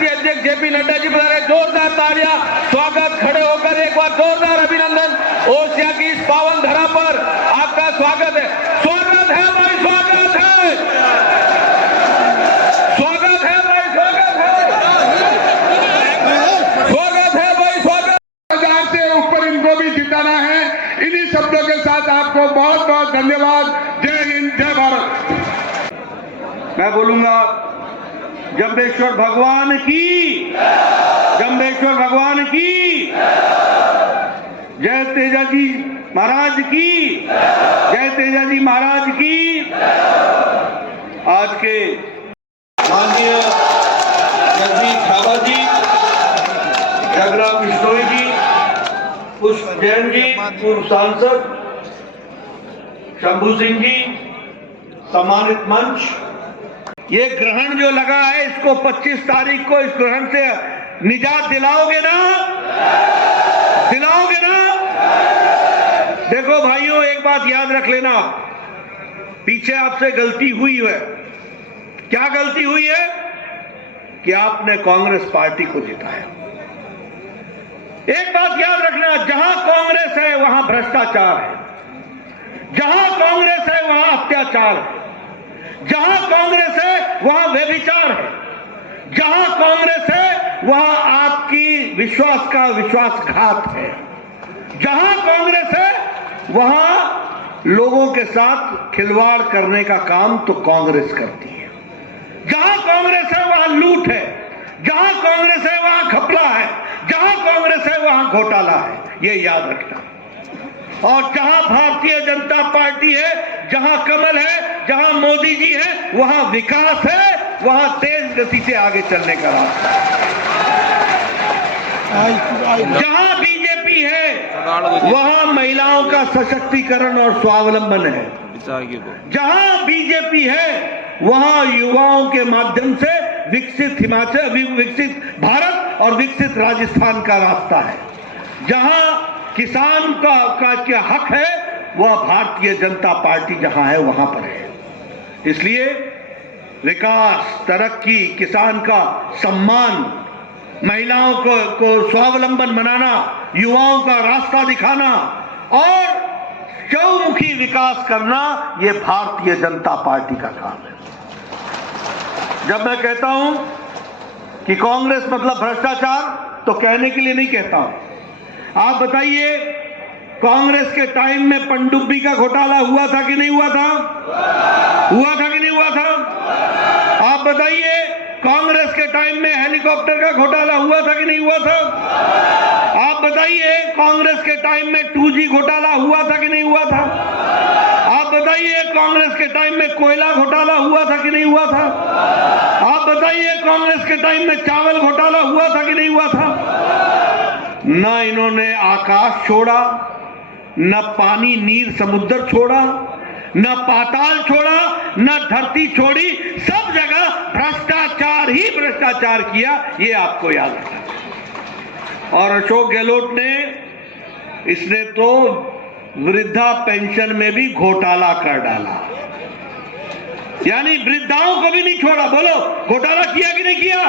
राष्ट्रीय अध्यक्ष जेपी नड्डा जी बता रहे, जोरदार तालियां, स्वागत, खड़े होकर एक बार जोरदार अभिनंदन। ओसिया की इस पावन धरा पर आपका स्वागत है। स्वागत है भाई, स्वागत है, स्वागत है भाई, स्वागत है, स्वागत है भाई, स्वागत। 1000 से ऊपर इनको भी जिताना है। इन्हीं शब्दों के साथ आपको बहुत बहुत धन्यवाद। जय हिंद, जय भारत। मैं बोलूंगा जम्बेश्वर भगवान की, जम्बेश्वर भगवान की जय, तेजाजी महाराज की जय, तेजाजी महाराज की। आज के माननीय जगदीश खाबा जी, जगराम बिश्नोई जी, पुष्प जैन जी, पूर्व सांसद शंभू सिंह जी, सम्मानित मंच, ये ग्रहण जो लगा है इसको 25 तारीख को इस ग्रहण से निजात दिलाओगे ना, दिलाओगे ना? देखो भाइयों, एक बात याद रख लेना, पीछे आपसे गलती हुई है। क्या गलती हुई है? कि आपने कांग्रेस पार्टी को जिताया। एक बात याद रखना, जहां कांग्रेस है वहां भ्रष्टाचार है, जहां कांग्रेस है वहां अत्याचार है, जहां कांग्रेस है वहां व्यभिचार है, जहां कांग्रेस है वहां आपकी विश्वास का विश्वासघात है, जहां कांग्रेस है वहां लोगों के साथ खिलवाड़ करने का काम तो कांग्रेस करती है, जहां कांग्रेस है वहां लूट है, जहां कांग्रेस है वहां घपला है, जहां कांग्रेस है वहां घोटाला है, ये याद रखना। और जहां भारतीय जनता पार्टी है, जहां कमल है, जहां मोदी जी है, वहां विकास है, वहां तेज गति से आगे चलने का रास्ता है। जहां बीजेपी है वहां महिलाओं का सशक्तिकरण और स्वावलंबन है, जहां बीजेपी है वहां युवाओं के माध्यम से विकसित हिमाचल, विकसित भारत और विकसित राजस्थान का रास्ता है, जहां किसान का क्या हक है वह भारतीय जनता पार्टी जहां है वहां पर है। इसलिए विकास, तरक्की, किसान का सम्मान, महिलाओं को स्वावलंबन बनाना, युवाओं का रास्ता दिखाना और चौमुखी विकास करना, यह भारतीय जनता पार्टी का काम है। जब मैं कहता हूं कि कांग्रेस मतलब भ्रष्टाचार, तो कहने के लिए नहीं कहता हूं। आप बताइए, कांग्रेस के टाइम में पनडुब्बी का घोटाला हुआ था कि नहीं हुआ था? हुआ था कि नहीं हुआ था? आप बताइए, कांग्रेस के टाइम में हेलीकॉप्टर का घोटाला हुआ था कि नहीं हुआ था? आप बताइए, कांग्रेस के टाइम में 2G घोटाला हुआ था कि नहीं हुआ था? आप बताइए, कांग्रेस के टाइम में कोयला घोटाला हुआ था कि नहीं हुआ था? आप बताइए, कांग्रेस के टाइम में चावल घोटाला हुआ था कि नहीं हुआ था? न इन्होंने आकाश छोड़ा, न पानी नीर समुद्र छोड़ा, न पाताल छोड़ा, न धरती छोड़ी, सब जगह भ्रष्टाचार ही भ्रष्टाचार किया, ये आपको याद रखना। और अशोक गहलोत ने, इसने तो वृद्धा पेंशन में भी घोटाला कर डाला, यानी वृद्धाओं को भी नहीं छोड़ा। बोलो, घोटाला किया कि नहीं किया?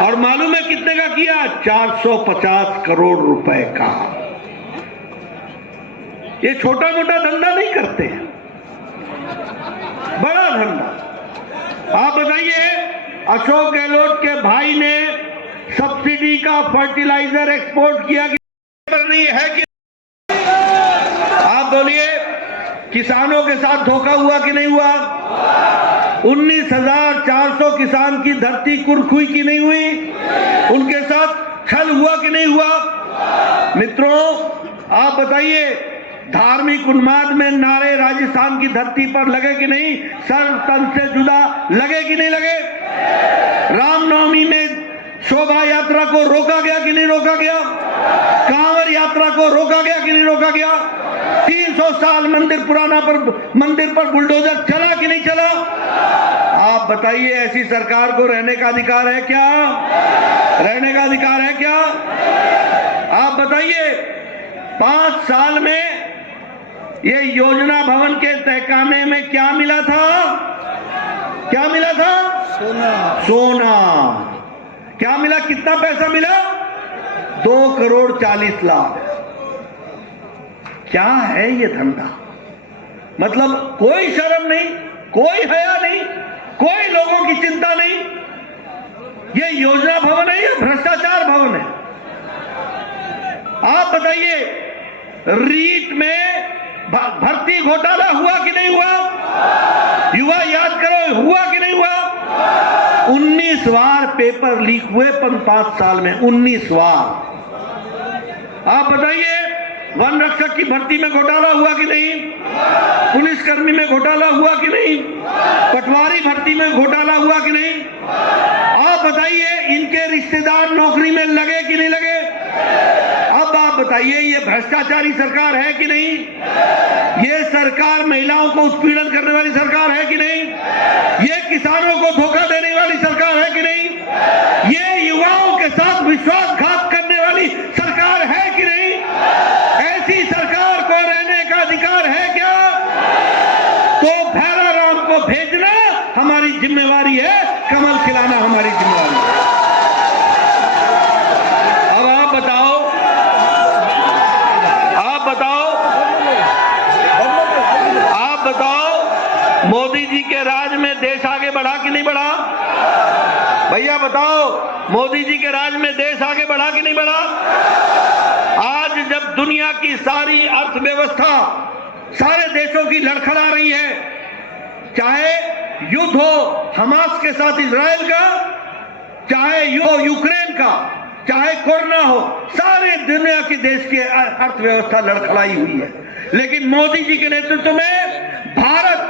और मालूम है कितने का किया? 450 करोड़ रुपए का। ये छोटा मोटा धंधा नहीं करते हैं, बड़ा धंधा। आप बताइए, अशोक गहलोत के भाई ने सब्सिडी का फर्टिलाइजर एक्सपोर्ट किया कि नहीं है कि? आप बोलिए, किसानों के साथ धोखा हुआ कि नहीं हुआ? 19,400 किसान की धरती कुरखुई की नहीं हुई? उनके साथ छल हुआ कि नहीं हुआ? मित्रों, आप बताइए, धार्मिक उन्माद में नारे राजस्थान की धरती पर लगे कि नहीं? सर तन से जुदा लगे कि नहीं लगे? रामनवमी में शोभा यात्रा को रोका गया कि नहीं रोका गया? कांवर यात्रा को रोका गया कि नहीं रोका गया? 300 साल मंदिर पुराना पर मंदिर पर बुलडोजर चला कि नहीं चला? आप बताइए, ऐसी सरकार को रहने का अधिकार है क्या? रहने का अधिकार है क्या? आप बताइए, 5 साल में ये योजना भवन के तहखाने में क्या मिला था? क्या मिला था? सोना। सोना। क्या मिला, कितना पैसा मिला? 2,40,00,000। क्या है ये धंधा? मतलब कोई शर्म नहीं, कोई हया नहीं, कोई लोगों की चिंता नहीं। ये योजना भवन है या भ्रष्टाचार भवन है? आप बताइए, रीट में भर्ती घोटाला हुआ कि नहीं हुआ? युवा याद करो, हुआ कि नहीं हुआ? 19 बार पेपर लीक हुए 5 साल में, 19 बार। आप बताइए, वन रक्षक की भर्ती में घोटाला हुआ कि नहीं? पुलिसकर्मी में घोटाला हुआ कि नहीं? पटवारी भर्ती में घोटाला हुआ कि नहीं? आप बताइए, इनके रिश्तेदार नौकरी में लगे कि नहीं लगे? अब आप बताइए, ये भ्रष्टाचारी सरकार है कि नहीं? ये सरकार महिलाओं को उत्पीड़न करने वाली सरकार है कि नहीं? ये किसानों को धोखा देने वाली सरकार है कि नहीं? ये युवाओं के साथ विश्वासघात करने वाली सरकार है कि नहीं? ऐसी सरकार को रहने का अधिकार है क्या? तो भैराराम को भेजना हमारी जिम्मेवारी है, कमल खिलाना हमारी जिम्मेवारी है। अब आप बताओ, मोदी जी के राज में देश आगे बढ़ा कि नहीं बढ़ा? भैया बताओ, मोदी जी के राज में देश आगे बढ़ा कि नहीं बढ़ा? आज जब दुनिया की सारी अर्थव्यवस्था सारे देशों की लड़खड़ा रही है, चाहे युद्ध हो हमास के साथ इजराइल का, चाहे युद्ध हो यूक्रेन का, चाहे कोरोना हो, सारे दुनिया के देश की अर्थव्यवस्था लड़खड़ाई हुई है। लेकिन मोदी जी के नेतृत्व में भारत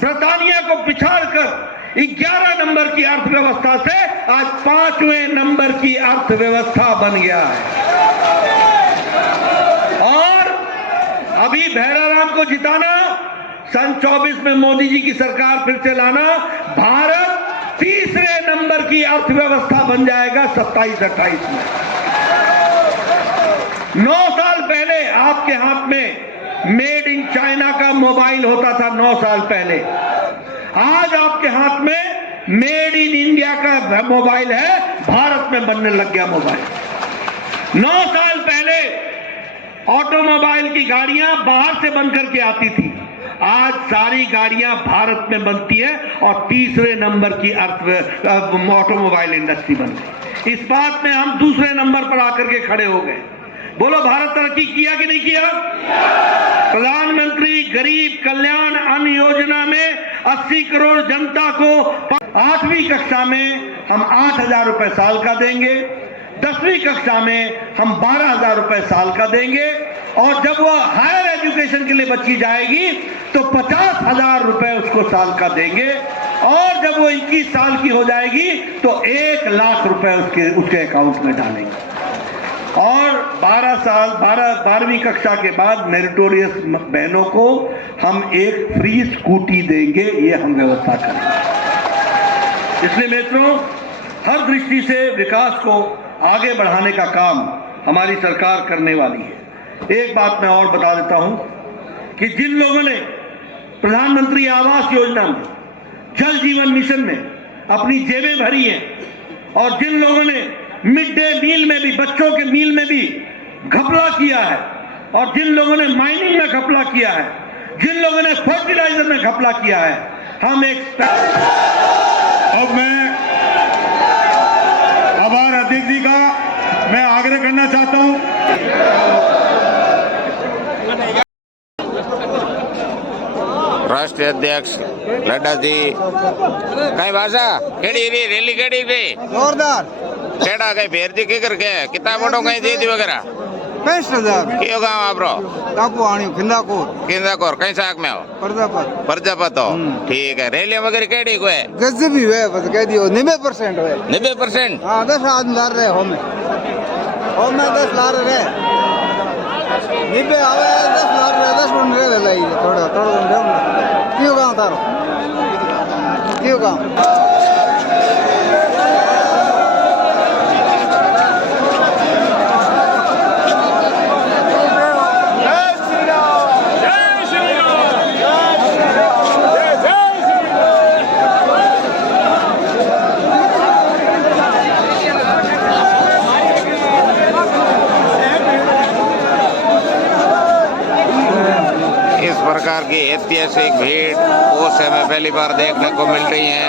ब्रिटानिया को पिछाड़कर 11 नंबर की अर्थव्यवस्था से आज 5वें नंबर की अर्थव्यवस्था बन गया है। और अभी भैराराम को जिताना, सन 24 में मोदी जी की सरकार फिर से लाना, भारत तीसरे नंबर की अर्थव्यवस्था बन जाएगा 27-28 में। 9 साल पहले आपके हाथ में मेड इन चाइना का मोबाइल होता था, 9 साल पहले। आज आपके हाथ में मेड इन इंडिया का मोबाइल है, भारत में बनने लग गया मोबाइल। 9 साल पहले ऑटोमोबाइल की गाड़ियां बाहर से बन करके आती थी, आज सारी गाड़ियां भारत में बनती है और तीसरे नंबर की ऑटोमोबाइल इंडस्ट्री बन गई। इस बात में हम दूसरे नंबर पर आकर के खड़े हो गए। बोलो, भारत तरक्की किया कि नहीं किया? प्रधानमंत्री गरीब कल्याण अन्न योजना में 80 करोड़ जनता को 8वीं कक्षा में हम 8,000 रुपए साल का देंगे, 10वीं कक्षा में हम 12,000 रुपए साल का देंगे, और जब वो हायर एजुकेशन के लिए बच्ची जाएगी तो 50,000 रुपए उसको साल का देंगे, और जब वो 21 साल की हो जाएगी तो 1 लाख रुपए उसके अकाउंट में डालेंगे। और 12वीं कक्षा के बाद मेरिटोरियस बहनों को हम एक फ्री स्कूटी देंगे, ये हम व्यवस्था करेंगे। इसलिए मित्रों, हर दृष्टि से विकास को आगे बढ़ाने का काम हमारी सरकार करने वाली है। एक बात मैं और बता देता हूं कि जिन लोगों ने प्रधानमंत्री आवास योजना में, जल जीवन मिशन में अपनी जेबें भरी हैं, और जिन लोगों ने मिड डे मील में भी, बच्चों के मील में भी घपला किया है, और जिन लोगों ने माइनिंग में घपला किया है, जिन लोगों ने फर्टिलाइजर में घपला किया है, हम एक अब मैं आभार अध्यक्ष जी का मैं आग्रह करना चाहता हूं। राष्ट्रीय अध्यक्ष लड्डा जी कई भाषा केड़ी री रैली केड़ी री जोरदार केड़ा कई भेरजी के करके कितना मोटो कई दे दी वगैरह 65,000 कियो गांव आपरो टापू आणी खिंदाकोर किंदाकोर कई साक में हो प्रजापत हो ठीक है। रैली वगैरह केड़ी को है गजबी है बस कह दियो 90% है 90%। हां 10 आदमी लार रहे हो में 10 लार रहे 90 आवे 10 लार रहे 10 बन रहे लाई थोड़ा थोड़ा क्यों गांव तारो क्यों गांव प्रकार की ऐतिहासिक भीड़ वो से हमें पहली बार देखने को मिल रही है।